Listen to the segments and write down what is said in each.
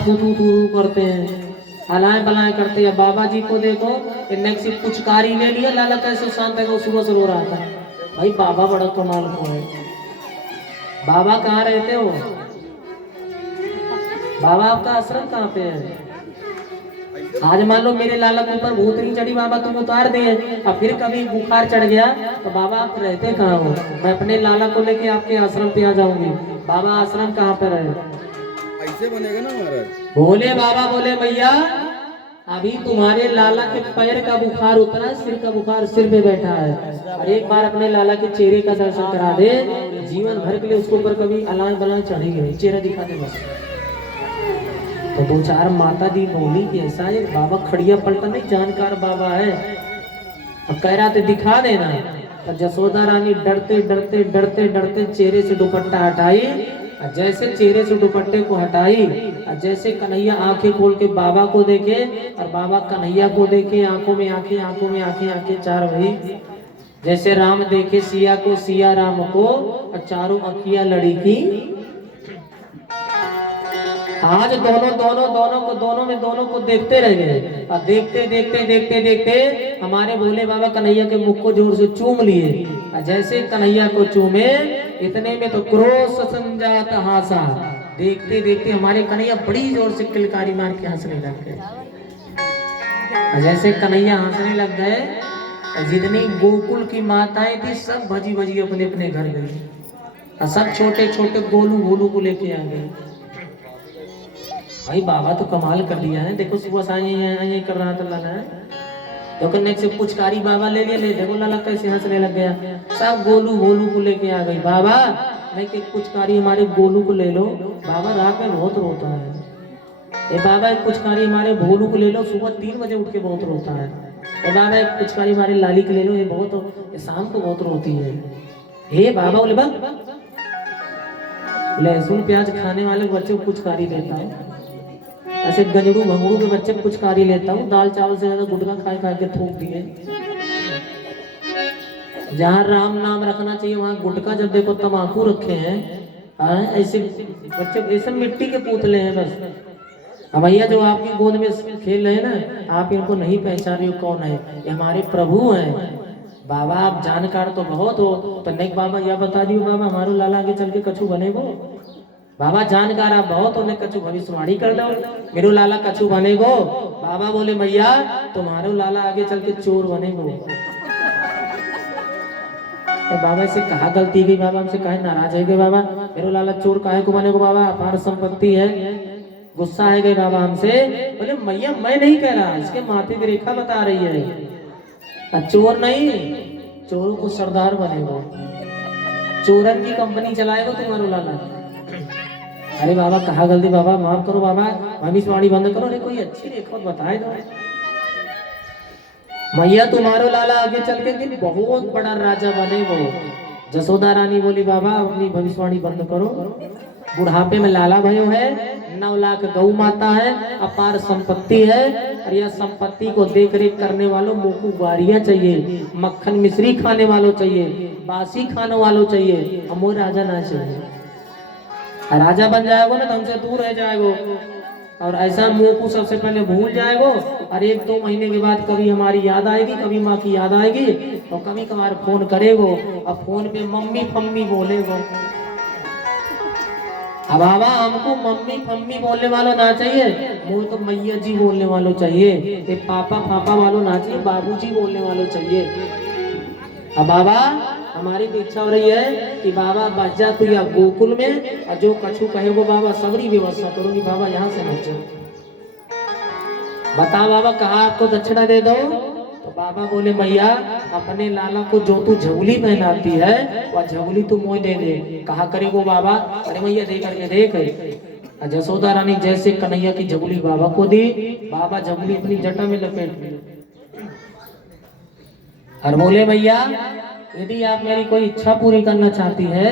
थू थू थू थू करते हैं, हलाएं बलाएं करते हैं। बाबा जी को देखो, नेक्स्ट से पुचकारी ले लिया, लाला कैसे शांत है, वो सुबह से रो रहा था। भाई बाबा बड़ा कमाल को है। बाबा कहाँ रहते हो? बाबा आपका आश्रम कहाँ पे है? आज मान लो मेरे लाला के ऊपर भूत नहीं चढ़ी, बाबा तुम उतार दिए, और फिर कभी बुखार चढ़ गया तो बाबा आप रहते कहाँ हो? मैं अपने लाला को लेके आपके आश्रम पे आ जाऊंगी। बाबा आश्रम कहाँ पर है? ऐसे बनेगा ना महाराज। बोले बाबा, बोले भैया अभी तुम्हारे लाला के पैर का बुखार उतरा है, सिर का बुखार सिर पे बैठा है, और एक बार अपने लाला के चेहरे का दर्शन करा दे, जीवन भर के लिए उसके ऊपर कभी अलान बलान चढ़ेगी नहीं, चेहरा दिखा दे बस। तो दो चार माता दी बोली कि ऐसा है, बाबा खड़िया पलटा नहीं जानकार बाबा है, अब कह रहा थे दिखा देना। तो जसोदा रानी डरते डरते डरते डरते चेहरे से दुपट्टा हटाई, और जैसे चेहरे से दुपट्टे को हटाई, और जैसे कन्हैया आंखें खोल के बाबा को देखे, और बाबा कन्हैया को देखे, आंखों में आंखें, आंखों में आंखें, आंखें चार वही, जैसे राम देखे सिया को, सिया राम को, और चारों अखियां लड़ी की। आज दोनों को देखते रह गए, और देखते देखते देखते देखते हमारे भोले बाबा कन्हैया के मुख को जोर से चूम लिए, और जैसे कन्हैया को चूमे इतने में तो क्रोध संजात हासा, देखते देखते हमारे कन्हैया बड़ी जोर से किलकारी मार के हंसने लग गए। और जैसे कन्हैया हंसने लग गए, जितनी गोकुल की माताएं थी सब भजी भजी अपने अपने घर गई, और सब छोटे छोटे गोलू गोलू को लेके आ गए। भाई बाबा तो कमाल कर दिया है, देखो सुबह से ये कर रहा था लाला है, तो करने से पुचकारी बाबा ले लिया, ले देखो लाला कैसे हंसने लग गया, सब गोलू गोलू को लेके आ गई। बाबा नहीं कि पुचकारी हमारे गोलू को ले लो, बाबा रात में बहुत रोता है। ए बाबा एक पुचकारी हमारे भोलू को ले लो, सुबह 3 बजे उठ के बहुत रोता है। ए बाबा एक पुचकारी हमारे लाली को ले लो, ये बहुत शाम को बहुत रोती है। हे बाबा बोले बा लहसुन प्याज खाने वाले बच्चे को पुचकारी देता हूँ, ऐसे गंजड़ू भंगड़ू के बच्चे को पुचकारी लेता हूँ, दाल चावल से ज्यादा गुटखा खा खा के थूक दिए। जहाँ राम नाम रखना चाहिए वहाँ गुटखा, जब देखो तम्बाकू रखे हैं। ऐसे बच्चे ऐसे मिट्टी के पुतले हैं बस। अब भैया जो आपकी गोद में खेल रहे हैं ना, आप इनको नहीं पहचान रहे हो कौन है, ये हमारे प्रभु हैं। बाबा आप जानकार तो बहुत हो, तो नहीं बाबा यह बता दियो बाबा हमारो लाला आगे चल के कछु बनेगो। बाबा जानकार आप बहुत होने, कछु भविष्यवाणी कर दो मेरो लाला कछु बनेगो। बाबा बोले भैया तुम्हारो लाला आगे चल के चोर बनेगो। बाबा से कहा गलती गई, बाबा हमसे कहे नाराज है गए, बाबा मेरो लाला चोर काहे को बनेगो, बाबा अपार संपत्ति है, गुस्सा है गए बाबा हमसे। बोले मैया मैं नहीं कह रहा, इसके माथे की रेखा बता रही है, चोर नहीं, चोरों को सरदार बनेगो, चोरन की कंपनी चलाएगा तुम्हारो लाला। अरे बाबा कहा गलती, बाबा माफ करो, बाबा भविष्यवाणी बंद करो, अरे कोई अच्छी रेखा बताए दो। मैया तुम्हारो लाला आगे चल के बहुत बड़ा राजा बनेगो। जसोदा रानी बोली बाबा अपनी भविष्यवाणी बंद करो, बुढ़ापे में लाला भयो है, 9 लाख गौ माता है, अपार संपत्ति है, और यह संपत्ति को देख रेख करने वालों मोकू बारियां चाहिए, मक्खन मिश्री खाने वालों चाहिए, बासी खाने वालों चाहिए, हमो राजा ना चाहिए। राजा बन जाएगो ना तो हमसे दूर रह जाएगो, और ऐसा मोकू सबसे पहले भूल जाएगो, और 1-2 महीने के बाद कभी हमारी याद आएगी, कभी माँ की याद आएगी, और कभी कभार फोन करेगो, और फोन पे मम्मी फम्मी बोलेगो। अब बाबा हमको मम्मी फम्मी बोलने वालों ना चाहिए, मुझे तो मैया जी बोलने वालों चाहिए, ये पापा पापा वालों ना चाहिए, बाबूजी बोलने वालों चाहिए। अब बाबा हमारी तो इच्छा हो रही है कि बाबा बच जा तू या गोकुल में, और जो कछु कहे वो बाबा सबरी व्यवस्था करूंगी, बाबा यहाँ से मत जाओ। बता बाबा कहा आपको दक्षिणा दे दो, तो बाबा बोले भैया अपने लाला को जो तू झोली पहनाती है वह झोली तू मोह दे दे। कहा करेगो बाबा, अरे भैया दे करके देख। जसोदा रानी जैसे कन्हैया की झोली बाबा को दी, बाबा झोली अपनी जटा में लपेट ली, और बोले भैया यदि आप मेरी कोई इच्छा पूरी करना चाहती है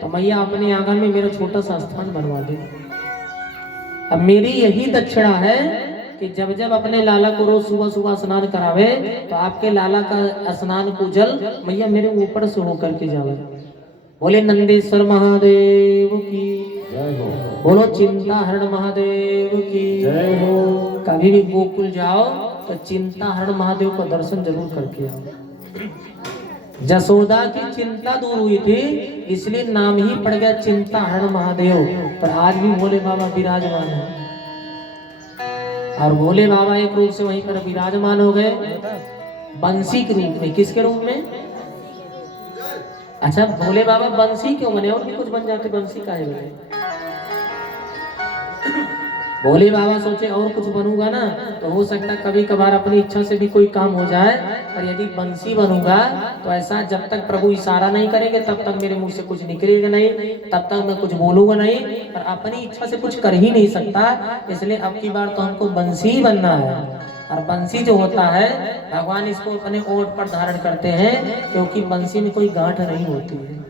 तो मैया अपने आंगन में मेरा छोटा सा स्थान बनवा दे। अब मेरी यही दक्षिणा है कि जब जब अपने लाला को रोज सुबह सुबह स्नान करावे तो आपके लाला का स्नान को जल मैया मेरे ऊपर से होकर के जावे। बोले नंदेश्वर महादेव की बोलो चिंता हरण महादेव की जय हो। कभी भी गोकुल जाओ तो चिंता हरण महादेव का दर्शन जरूर करके आओ। जसोदा की चिंता दूर हुई थी, इसलिए नाम ही पड़ गया चिंता हरण महादेव। पर आज भी भोले बाबा विराजमान है, और भोले बाबा एक रूप से वहीं पर विराजमान हो गए, बंसी के रूप में। किसके रूप में? अच्छा, भोले बाबा बंसी क्यों बने? और भी कुछ बन जाते, बंसी काहे बने? भोले बाबा सोचे और कुछ बनूंगा ना तो हो सकता कभी कभार अपनी इच्छा से भी कोई काम हो जाए, और यदि बंसी बनूंगा तो ऐसा जब तक प्रभु इशारा नहीं करेंगे तब तक मेरे मुंह से कुछ निकलेगा नहीं, तब तक मैं कुछ बोलूंगा नहीं, और अपनी इच्छा से कुछ कर ही नहीं सकता। इसलिए अब की बार तो हमको बंसी ही बनना है। और बंसी जो होता है, भगवान इसको अपने ओठ पर धारण करते हैं, क्योंकि बंसी में कोई गांठ नहीं होती है।